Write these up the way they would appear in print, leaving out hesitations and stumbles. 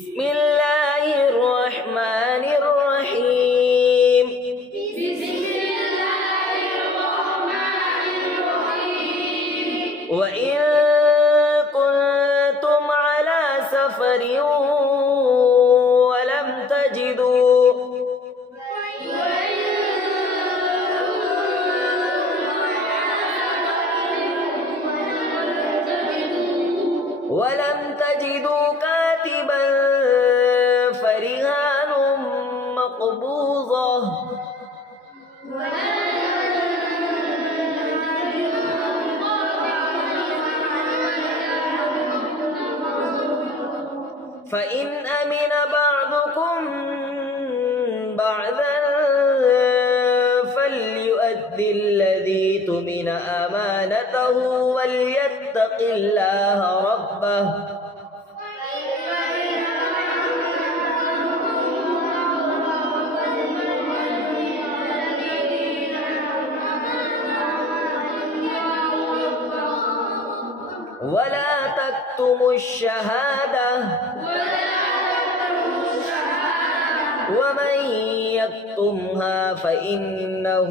بسم الله الرحمن الرحيم. وإن كنتم على سفر ولم تجدوا كاتبا فرهان مقبوضة فإن أمن بعضكم بعضا فليؤد الذي اؤتمن أمانته وليتق الله ربه ولا تكتموا الشهادة ومن يكتمها فإنه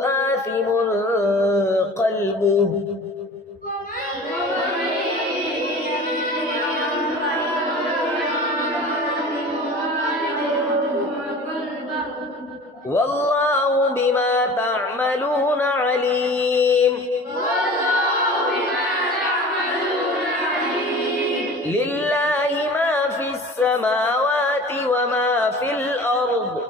آثم قلبه والله بما تعملون عليم. لله ما في السماوات وما في الأرض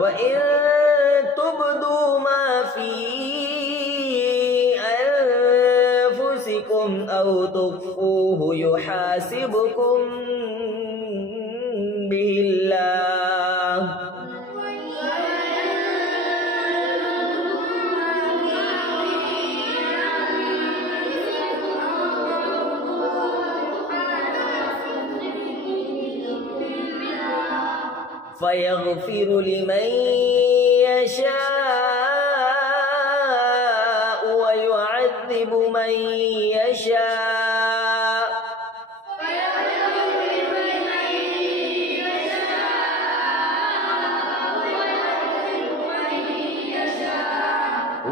وإن تبدوا ما في أنفسكم أو تخفوه يحاسبكم به الله فيغفر لمن يشاء ويعذب من يشاء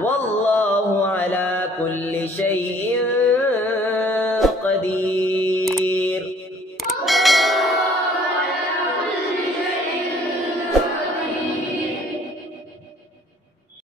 والله على كل شيء قدير.